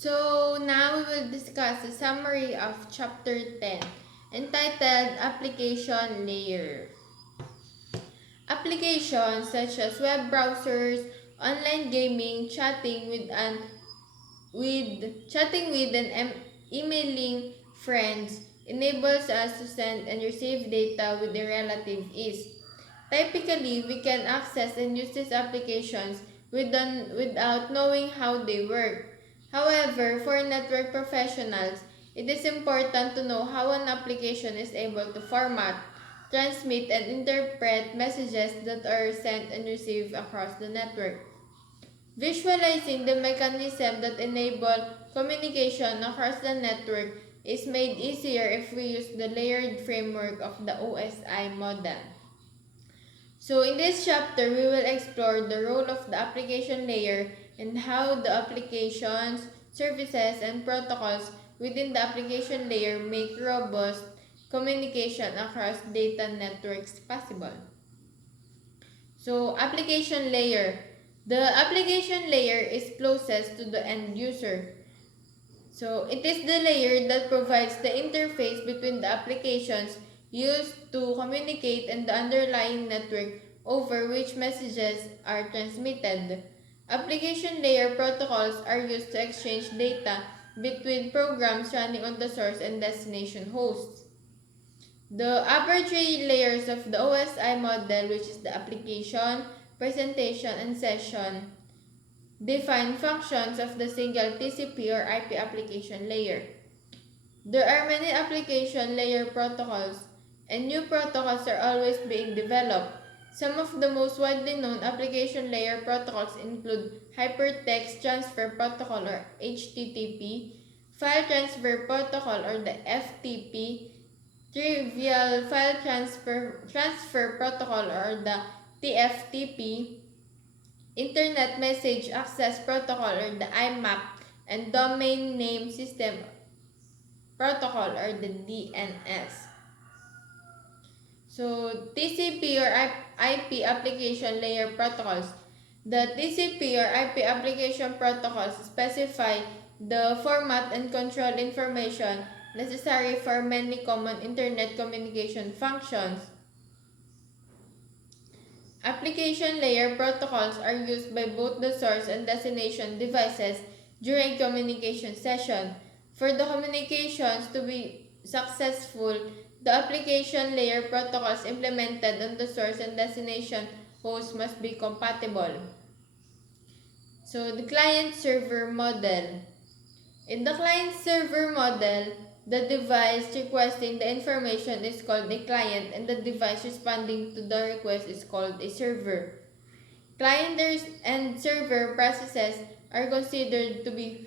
So now we will discuss a summary of Chapter 10 entitled Application Layer. Applications such as web browsers, online gaming, chatting with emailing friends enables us to send and receive data with a relative ease. Typically, we can access and use these applications without knowing how they work. However, for network professionals, it is important to know how an application is able to format, transmit, and interpret messages that are sent and received across the network. Visualizing the mechanism that enable communication across the network is made easier if we use the layered framework of the OSI model. So in this chapter, we will explore the role of the application layer and how the applications, services, and protocols within the application layer make robust communication across data networks possible. So application layer. The application layer is closest to the end user. So it is the layer that provides the interface between the applications used to communicate and the underlying network over which messages are transmitted. Application layer protocols are used to exchange data between programs running on the source and destination hosts. The upper three layers of the OSI model, which is the application, presentation, and session, define functions of the single TCP or IP application layer. There are many application layer protocols, and new protocols are always being developed. Some of the most widely known application layer protocols include Hypertext Transfer Protocol or HTTP, File Transfer Protocol or the FTP, Trivial File Transfer Protocol or the TFTP, Internet Message Access Protocol or the IMAP, and Domain Name System Protocol or the DNS. So TCP or IP application layer protocols. The TCP or IP application protocols specify the format and control information necessary for many common internet communication functions. Application layer protocols are used by both the source and destination devices during communication session. For the communications to be successful, the application layer protocols implemented on the source and destination host must be compatible. So the client-server model. In the client-server model, the device requesting the information is called a client and the device responding to the request is called a server. Client and server processes are considered to be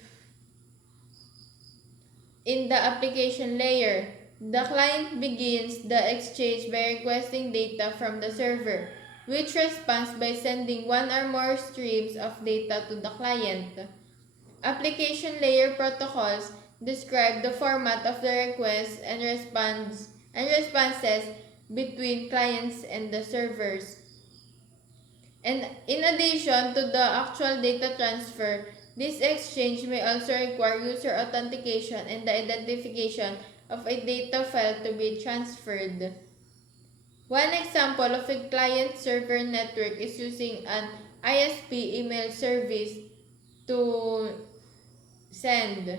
in the application layer. The client begins the exchange by requesting data from the server, which responds by sending one or more streams of data to the client. Application layer protocols describe the format of the requests and responses between clients and the servers. And in addition to the actual data transfer, this exchange may also require user authentication and the identification of a data file to be transferred. One example of a client-server network is using an ISP email service to send,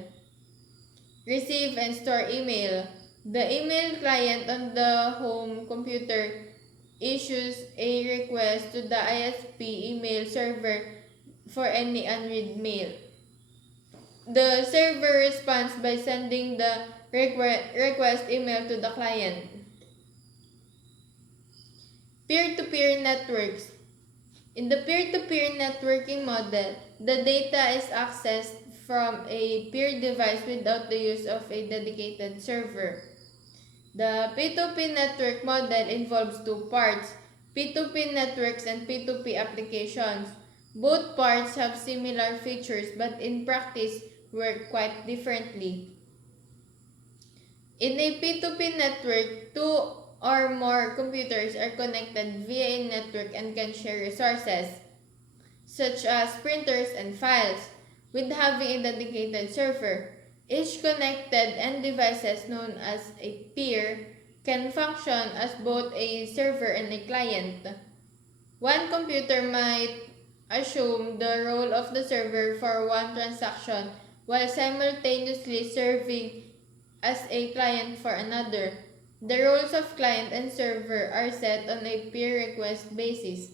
receive, and store email. The email client on the home computer issues a request to the ISP email server for any unread mail. The server responds by sending the request email to the client. Peer-to-peer networks. In the peer-to-peer networking model, the data is accessed from a peer device without the use of a dedicated server. The P2P network model involves two parts, P2P networks and P2P applications. Both parts have similar features but in practice work quite differently. In a P2P network, two or more computers are connected via a network and can share resources, such as printers and files. with having a dedicated server. Each connected end devices known as a peer can function as both a server and a client. One computer might assume the role of the server for one transaction while simultaneously serving as a client for another. The roles of client and server are set on a peer request basis.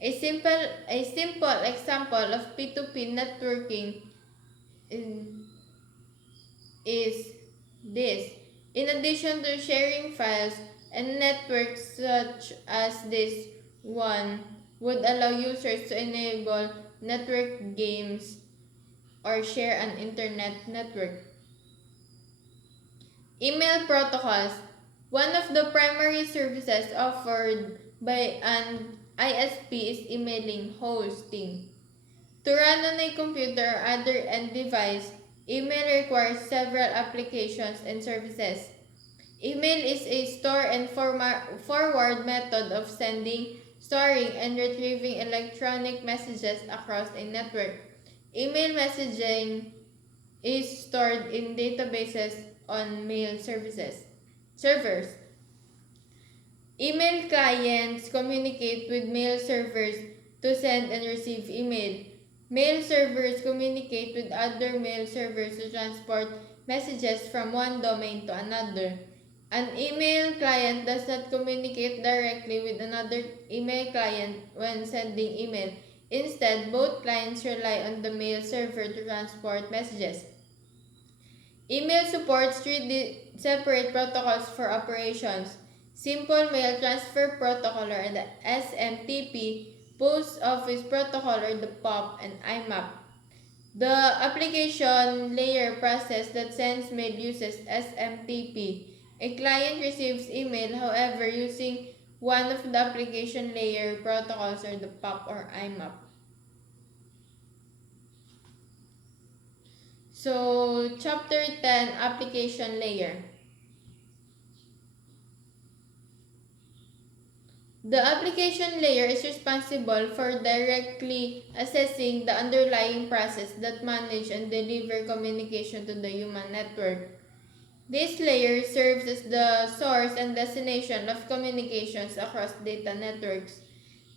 A simple example of P2P networking is this. In addition to sharing files, and networks such as this one would allow users to enable network games or share an internet network. Email protocols. One of the primary services offered by an ISP is emailing hosting. To run on a computer or other end device, email requires several applications and services. Email is a store and forward method of sending, storing, and retrieving electronic messages across a network. Email messaging is stored in databases on mail servers. Email clients communicate with mail servers to send and receive email. Mail servers communicate with other mail servers to transport messages from one domain to another. An email client does not communicate directly with another email client when sending email. Instead, both clients rely on the mail server to transport messages. Email supports three separate protocols for operations: Simple Mail Transfer Protocol or the SMTP, Post Office Protocol or the POP, and IMAP. The application layer process that sends mail uses SMTP. A client receives email, however, using one of the application layer protocols or the POP or IMAP. So, Chapter 10, Application Layer. The application layer is responsible for directly assessing the underlying process that manage and deliver communication to the human network. This layer serves as the source and destination of communications across data networks.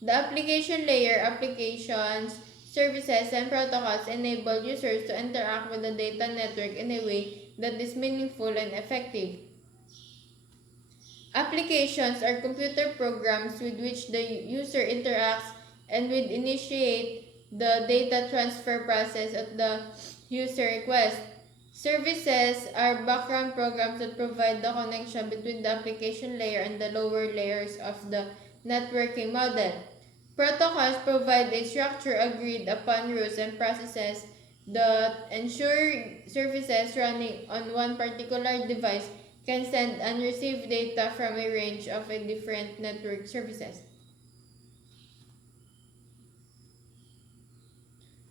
The application layer applications, services, and protocols enable users to interact with the data network in a way that is meaningful and effective. Applications are computer programs with which the user interacts and will initiate the data transfer process at the user request. Services are background programs that provide the connection between the application layer and the lower layers of the networking model. Protocols provide a structure agreed upon rules and processes that ensure services running on one particular device can send and receive data from a range of different network services.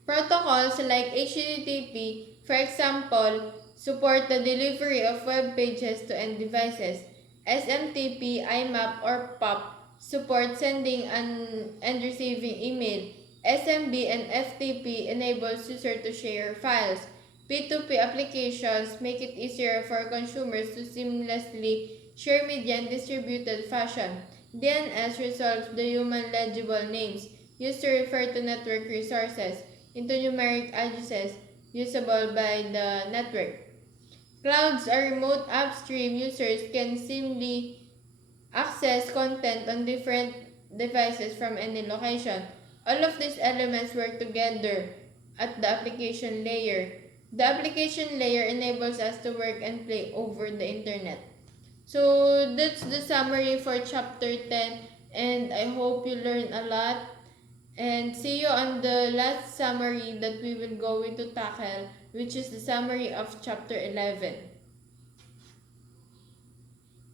Protocols like HTTP, for example, support the delivery of web pages to end devices. SMTP, IMAP, or POP support sending and receiving email. SMB and FTP enables users to share files. P2P applications make it easier for consumers to seamlessly share media in distributed fashion. DNS resolves the human legible names used to refer to network resources into numeric addresses usable by the network. Clouds are remote upstream users can seamlessly access content on different devices from any location. All of these elements work together at the application layer. The application layer enables us to work and play over the internet. So that's the summary for chapter 10, and I hope you learn a lot. And see you on the last summary that we will go into tackle, which is the summary of chapter 11.